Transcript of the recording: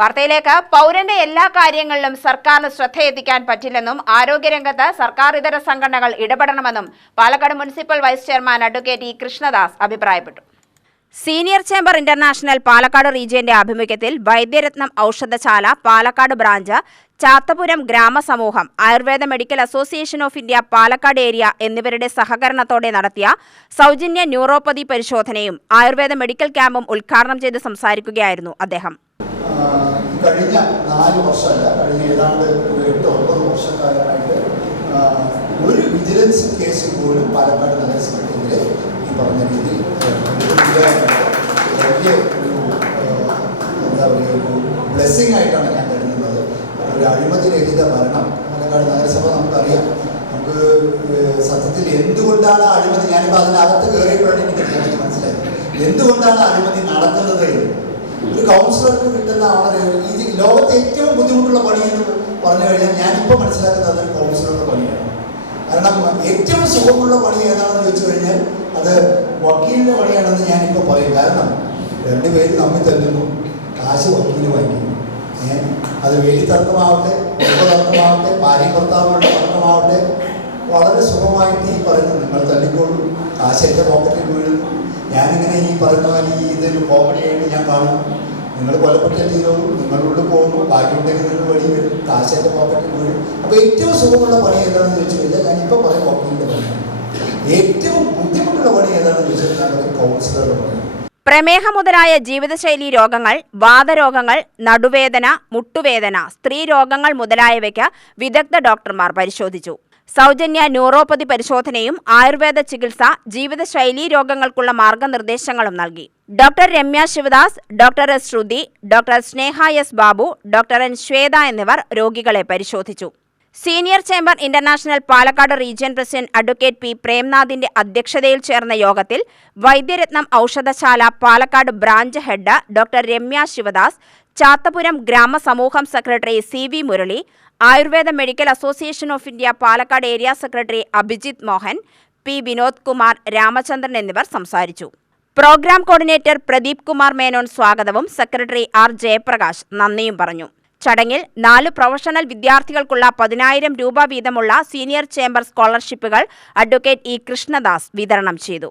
വാർത്തയിലേക്ക്. പൗരന്റെ എല്ലാ കാര്യങ്ങളിലും സർക്കാരിന് ശ്രദ്ധയെത്തിക്കാൻ പറ്റില്ലെന്നും ആരോഗ്യരംഗത്ത് സർക്കാർ ഇതര സംഘടനകൾ ഇടപെടണമെന്നും Palakkad municipal vice chairman advocate E Krishnadas അഭിപ്രായപ്പെട്ടു. സീനിയർ ചേംബർ ഇന്റർനാഷണൽ പാലക്കാട് റീജിയന്റെ ആഭിമുഖ്യത്തിൽ Vaidyaratnam Oushadhasala Palakkad branch, Chathapuram Gramasamooham, Ayurveda medical association of India Palakkad area എന്നിവരുടെ സഹകരണത്തോടെ നടത്തിയ സൗജന്യ ന്യൂറോപ്പതി പരിശോധനയും ആയുർവേദ മെഡിക്കൽ ക്യാമ്പും ഉദ്ഘാടനം ചെയ്ത് സംസാരിക്കുകയായിരുന്നു അദ്ദേഹം. കഴിഞ്ഞ 4 വർഷമല്ല, കഴിഞ്ഞ ഏതാണ്ട് 8-9 വർഷക്കാലമായിട്ട് ഒരു വിജിലൻസ് കേസ് പോലും പാലക്കാട് നഗരസഭയ്ക്കെതിരെ ഈ പറഞ്ഞ രീതിയിൽ വലിയ ഒരു ബ്ലെസ്സിങ് ആയിട്ടാണ് ഞാൻ കരുതുന്നത്. ഒരു അഴിമതിരഹിത ഭരണം പാലക്കാട് നഗരസഭ നമുക്കറിയാം. നമുക്ക് സത്യത്തിൽ എന്തുകൊണ്ടാണ് അഴിമതി, ഞാനിപ്പോൾ അതിനകത്ത് കയറിയപ്പോഴാണ് എനിക്ക് മനസ്സിലായത് എന്തുകൊണ്ടാണ് അഴിമതി നടക്കുന്നത്. ഒരു കൗൺസിലർക്ക് കിട്ടുന്ന ഈ ലോകത്തെ ഏറ്റവും ബുദ്ധിമുട്ടുള്ള പണിയെന്ന് പറഞ്ഞു കഴിഞ്ഞാൽ ഞാനിപ്പോൾ മനസ്സിലാക്കുന്നത് അതൊരു കൗൺസിലറുടെ പണിയാണ്. കാരണം ഏറ്റവും സുഖമുള്ള പണി ഏതാണെന്ന് ചോദിച്ചു കഴിഞ്ഞാൽ അത് വക്കീലിൻ്റെ പണിയാണെന്ന് ഞാനിപ്പോൾ പറയും. കാരണം 2 പേര് തമ്മിൽ തല്ലുന്നു, കാശ് വക്കീല് വാങ്ങിക്കുന്നു. അത് വേലിത്തർക്കമാവട്ടെ, കുടുംബതർക്കമാവട്ടെ, ഭാര്യ ഭർത്താവുകളുടെ തർക്കമാവട്ടെ, വളരെ സുഖമായിട്ട് ഈ പറയുന്നത് നിങ്ങൾ തല്ലിക്കോളൂ, കാശ് എൻ്റെ പോക്കറ്റിൽ വീഴുന്നു, ഞാനിങ്ങനെ ഈ പറയുന്ന ഈ ഇതൊരു കോമഡിയായിട്ട് ഞാൻ കാണുന്നു, നിങ്ങൾ കൊലപ്പെട്ട ചെയ്തോളൂ, നിങ്ങളുടെ പോകുന്നു, ബാക്കിയുണ്ടെങ്കിൽ നിങ്ങൾ വഴി വരും, കാശ് എൻ്റെ പോക്കറ്റിൽ വീഴും. അപ്പോൾ ഏറ്റവും സുഖമുള്ള പണി ഏതാണെന്ന് ചോദിച്ചു കഴിഞ്ഞാൽ ഞാനിപ്പോൾ പറയും വക്കീലിൻ്റെ പണിയാണ്. ഏറ്റവും ബുദ്ധിമുട്ടുള്ള പണി ഏതാണെന്ന് ചോദിച്ചാൽ ഞാൻ പറയും കൗൺസിലറുടെ പണിയാണ്. പ്രമേഹം മുതലായ ജീവിതശൈലി രോഗങ്ങൾ, വാതരോഗങ്ങൾ, നടുവേദന, മുട്ടുവേദന, സ്ത്രീ രോഗങ്ങൾ മുതലായവയ്ക്ക് വിദഗ്ധ ഡോക്ടർമാർ പരിശോധിച്ചു. സൗജന്യ ന്യൂറോപ്പതി പരിശോധനയും ആയുർവേദ ചികിത്സ, ജീവിതശൈലീ രോഗങ്ങൾക്കുള്ള മാർഗനിർദ്ദേശങ്ങളും നൽകി. Doctor Ramya Sivadas, doctor S Sruthi, doctor Sneha S Babu, doctor N Swetha എന്നിവർ രോഗികളെ പരിശോധിച്ചു. Senior chamber international Palakkad region president advocate P പ്രേംനാഥിന്റെ അധ്യക്ഷതയിൽ ചേർന്ന യോഗത്തിൽ Vaidyaratnam Oushadhasala Palakkad branch head doctor Ramya Sivadas, Chathapuram Gramasamooham secretary CV Murali, Ayurveda medical association of India Palakkad area secretary Abhijith Mohan, P Vinod Kumar, Ramachandran എന്നിവർ സംസാരിച്ചു. പ്രോഗ്രാം കോർഡിനേറ്റർ പ്രദീപ് കുമാർ മേനോൻ സ്വാഗതവും സെക്രട്ടറി R ജയപ്രകാശ് നന്ദിയും പറഞ്ഞു. ചടങ്ങിൽ 4 പ്രൊഫഷണൽ വിദ്യാർത്ഥികൾക്കുള്ള 10,000 രൂപ വീതമുള്ള സീനിയർ ചേംബർ സ്കോളർഷിപ്പുകൾ അഡ്വക്കേറ്റ് ഇ കൃഷ്ണദാസ് വിതരണം ചെയ്തു.